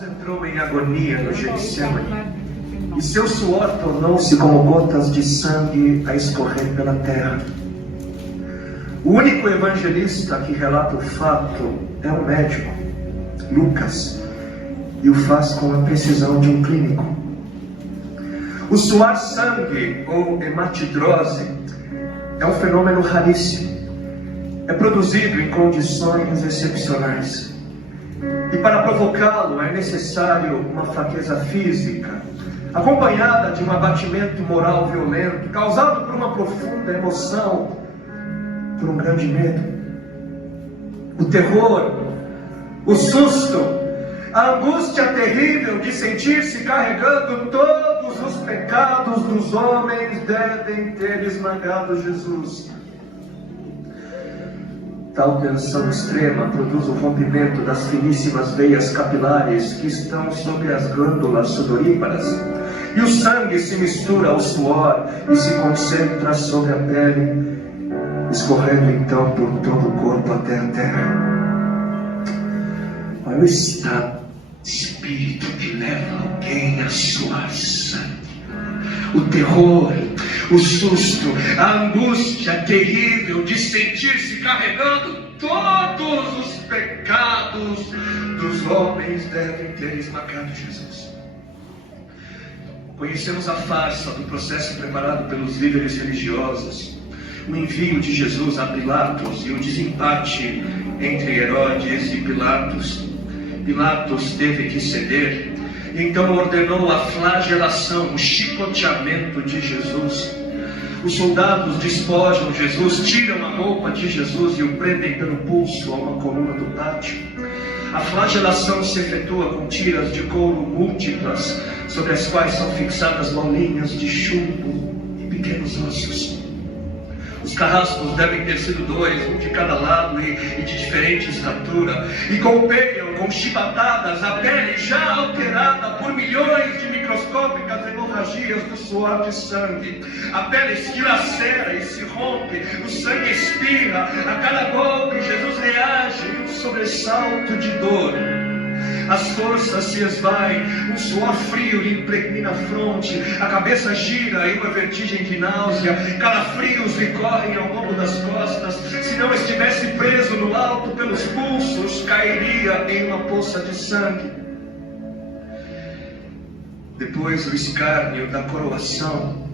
Entrou em agonia no Getsemane, e seu suor tornou-se como gotas de sangue a escorrer pela terra. O único evangelista que relata o fato é um médico, Lucas, e o faz com a precisão de um clínico. O suar sangue, ou hematidrose, é um fenômeno raríssimo. É produzido em condições excepcionais. E para provocá-lo é necessário uma fraqueza física, acompanhada de um abatimento moral violento, causado por uma profunda emoção, por um grande medo. O terror, o susto, a angústia terrível de sentir-se carregando todos os pecados dos homens devem ter esmagado Jesus. Tal tensão extrema produz o rompimento das finíssimas veias capilares que estão sobre as glândulas sudoríparas, e o sangue se mistura ao suor e se concentra sobre a pele, escorrendo então por todo o corpo até a terra. Olha o estado de espírito que leva alguém a suar sangue. O terror, o susto, a angústia terrível de sentir-se carregando todos os pecados dos homens devem ter esmagado Jesus. Conhecemos a farsa do processo preparado pelos líderes religiosos, o envio de Jesus a Pilatos e o desempate entre Herodes e Pilatos. Pilatos teve que ceder. Então ordenou a flagelação, o chicoteamento de Jesus. Os soldados despojam Jesus, tiram a roupa de Jesus e o prendem pelo pulso a uma coluna do pátio. A flagelação se efetua com tiras de couro múltiplas, sobre as quais são fixadas bolinhas de chumbo e pequenos ossos. Os carrascos devem ter sido 2, um de cada lado e de diferente estatura, e golpeiam com chibatadas a pele já alterada por milhões de microscópicas hemorragias do suor de sangue. A pele se dilacera e se rompe, o sangue espirra, a cada golpe Jesus reage em um sobressalto de dor. As forças se esvaem, um suor frio lhe impregna a fronte, a cabeça gira em uma vertigem de náusea, calafrios lhe correm ao longo das costas. Se não estivesse preso no alto pelos pulsos, cairia em uma poça de sangue. Depois o escárnio da coroação,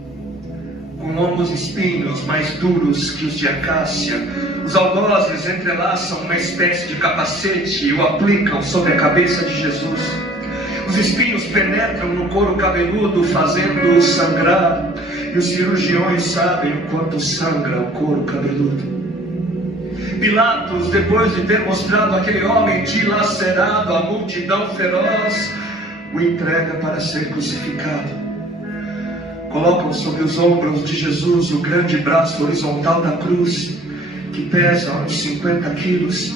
com longos espinhos mais duros que os de acácia. Os algozes entrelaçam uma espécie de capacete e o aplicam sobre a cabeça de Jesus. Os espinhos penetram no couro cabeludo, fazendo-o sangrar, e os cirurgiões sabem o quanto sangra o couro cabeludo. Pilatos, depois de ter mostrado aquele homem dilacerado à multidão feroz, o entrega para ser crucificado. Colocam sobre os ombros de Jesus o grande braço horizontal da cruz, que pesa uns 50 quilos.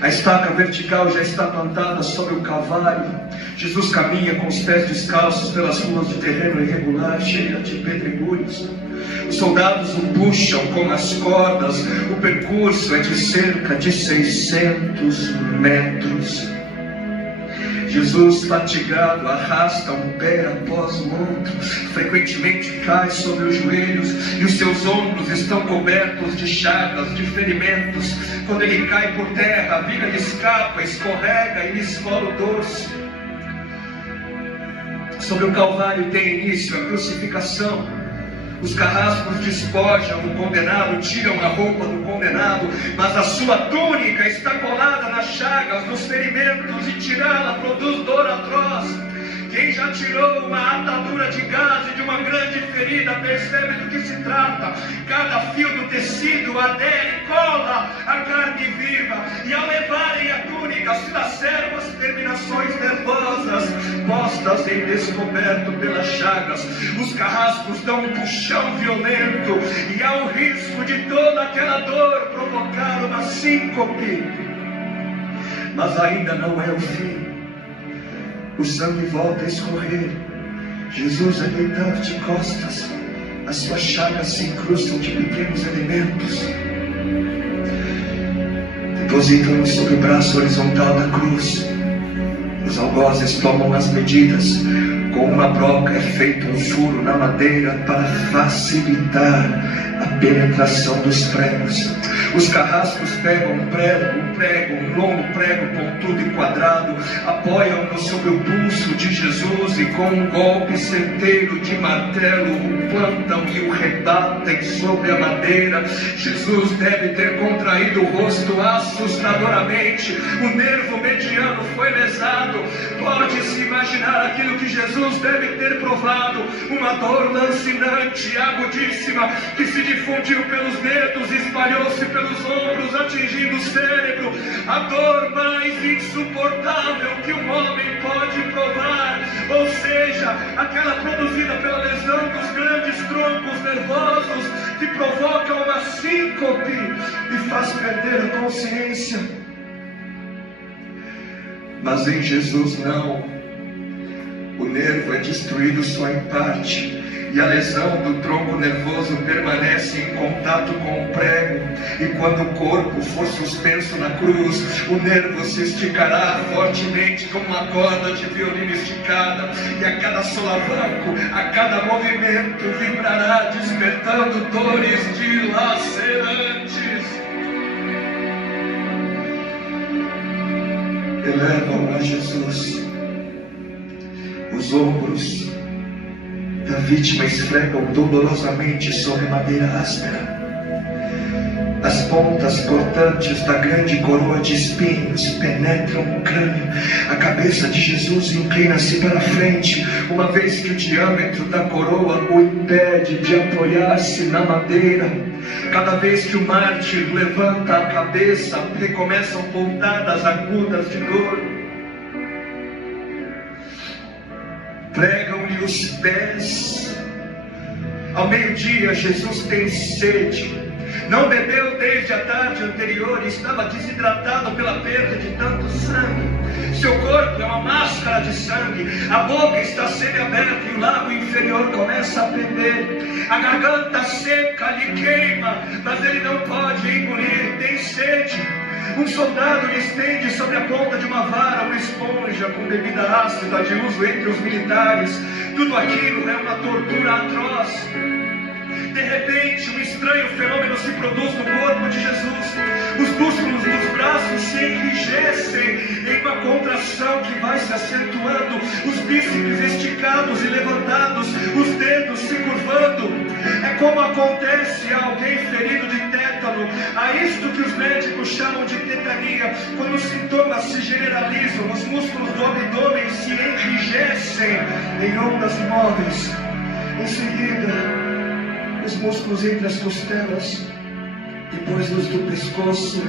A estaca vertical já está plantada sobre o cavalo. Jesus caminha com os pés descalços pelas ruas de terreno irregular, cheia de pedregulhos. Os soldados o puxam com as cordas. O percurso é de cerca de 600 metros. Jesus, fatigado, arrasta um pé após o outro, frequentemente cai sobre os joelhos e os seus ombros estão cobertos de chagas, de ferimentos. Quando ele cai por terra, a viga lhe escapa, escorrega e lhe esfola o dorso. Sobre o Calvário tem início a crucificação. Os carrascos despojam o condenado, tiram a roupa do condenado, mas a sua túnica está colada nas chagas, nos ferimentos, e tirá-la produz dor atroz. Quem já tirou uma atadura de gás e de uma grande ferida percebe do que se trata. Cada fio do tecido adere, cola a carne viva, e ao levarem a túnica se laceram as terminações nervosas, postas em descoberto pelas chagas. Os carrascos dão um puxão violento, e há o risco de toda aquela dor provocar uma síncope. Mas ainda não é o fim. O sangue volta a escorrer. Jesus é deitado de costas. As suas chagas se incrustam de pequenos elementos. Depositam sobre o braço horizontal da cruz os algozes tomam as medidas. Com uma broca é feito um furo na madeira para facilitar a penetração dos pregos. Os carrascos pegam um prego, um longo prego pontudo e quadrado, apoiam-no sobre o pulso de Jesus e com um golpe certeiro de martelo o plantam e o rebatem sobre a madeira. Jesus deve ter contraído o rosto assustadoramente. O nervo mediano foi lesado. Pode-se imaginar aquilo que Jesus deve ter provado: uma dor lancinante, agudíssima, que se difundiu pelos dedos, espalhou-se pelos ombros, atingindo o cérebro. A dor mais insuportável que um homem pode provar, ou seja, aquela produzida pela lesão dos grandes troncos nervosos, que provoca uma síncope e faz perder a consciência. Mas em Jesus não. O nervo é destruído só em parte, e a lesão do tronco nervoso permanece em contato com o prego. E quando o corpo for suspenso na cruz, o nervo se esticará fortemente como uma corda de violino esticada, e a cada solavanco, a cada movimento, vibrará, despertando dores dilacerantes. Elevam a Jesus. Os ombros da vítima esfregam dolorosamente sobre madeira áspera. As pontas cortantes da grande coroa de espinhos penetram o crânio. A cabeça de Jesus inclina-se para a frente, uma vez que o diâmetro da coroa o impede de apoiar-se na madeira. Cada vez que o mártir levanta a cabeça, recomeçam pontadas agudas de dor. Pregam-lhe os pés. Ao meio-dia, Jesus tem sede. Não bebeu desde a tarde anterior e estava desidratado pela perda de tanto sangue. Seu corpo é uma máscara de sangue. A boca está semi-aberta e o lábio inferior começa a pender. A garganta seca lhe queima, mas ele não pode engolir. Tem sede. Um soldado lhe estende sobre a ponta de uma vara uma esponja com bebida ácida de uso entre os militares. Tudo aquilo é uma tortura atroz. De repente, um estranho fenômeno se produz no corpo de Jesus. Os músculos dos braços se enrijecem em uma contração que vai se acentuando, os bíceps esticados e levantados, os dedos se curvando. É como acontece a alguém ferido de tétano. A isto que os médicos chamam de tetania. Quando os sintomas se generalizam, os músculos do abdômen se enrijecem em ondas móveis. Em seguida, os músculos entre as costelas, depois os do pescoço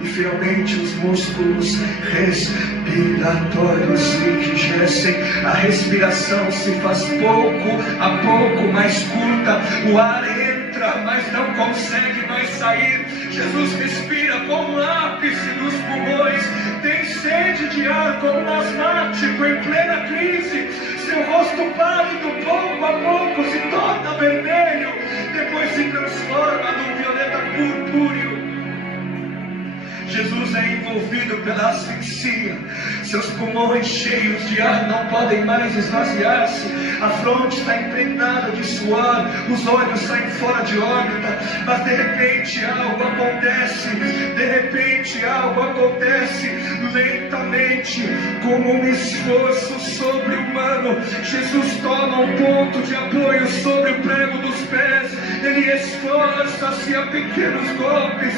e finalmente os músculos respiratórios se enrijecem. A respiração se faz pouco a pouco mais curta. O ar entra, mas não consegue mais sair. Jesus respira com um ápice nos pulmões. Tem sede de ar como um asmático em plena crise. Seu rosto pálido, pouco a pouco, se torna vermelho, depois se transforma num violeta purpúreo. Jesus é envolvido pela asfixia. Seus pulmões cheios de ar não podem mais esvaziar-se. A fronte está impregnada de suor. Os olhos saem fora de órbita. Mas de repente algo acontece. De repente algo acontece. Lentamente, como um esforço sobre-humano, Jesus toma um ponto de apoio sobre o prego dos pés. Ele esforça-se a pequenos golpes,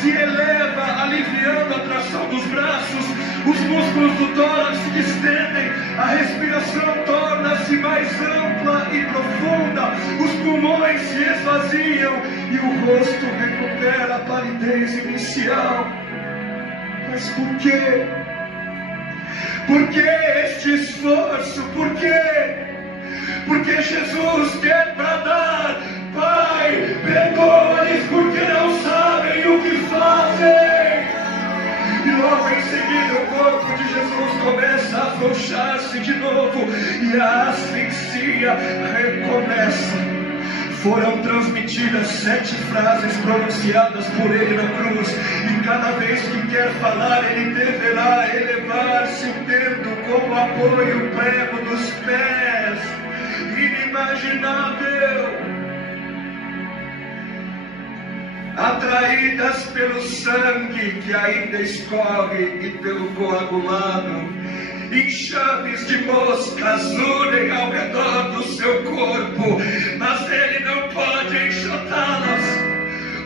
se eleva, aliviando a tração dos braços. Os músculos do tórax se distendem, a respiração torna-se mais ampla e profunda, os pulmões se esvaziam e o rosto recupera a palidez inicial. Mas por quê? Por que este esforço? Por quê? Porque Jesus quer bradar: Pai, perdoa-lhes porque não sabem o que fazem. E logo em seguida o corpo de Jesus começa a afrouxar-se de novo e a asfixia recomeça. foram transmitidas 7 frases pronunciadas por ele na cruz, e cada vez que quer falar, ele deverá elevar-se, tendo como apoio o prego dos pés. Inimaginável! Atraídas pelo sangue que ainda escorre e pelo coagulado, enxames de moscas unem ao redor do seu corpo, mas ele não pode enxotá-las.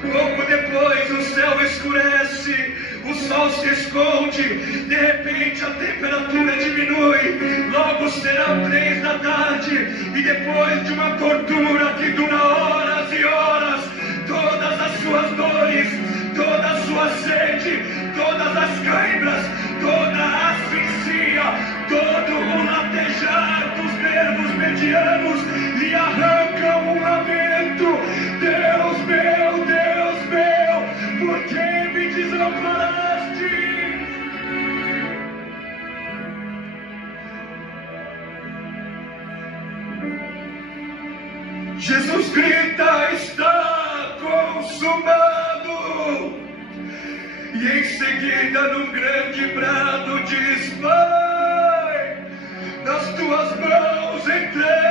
Pouco depois o céu escurece, o sol se esconde, de repente a temperatura diminui, logo serão 3 da tarde, e depois de uma tortura que dura horas e horas, todas as suas dores, toda a sua sede, todas as câimbras, toda a asfixia, todo o latejar dos nervos medianos, e arrancam um lamento: Deus meu, por que me desamparaste? Jesus grita: está consumado! E em seguida, num grande brado, diz: Pai, nas tuas mãos entrego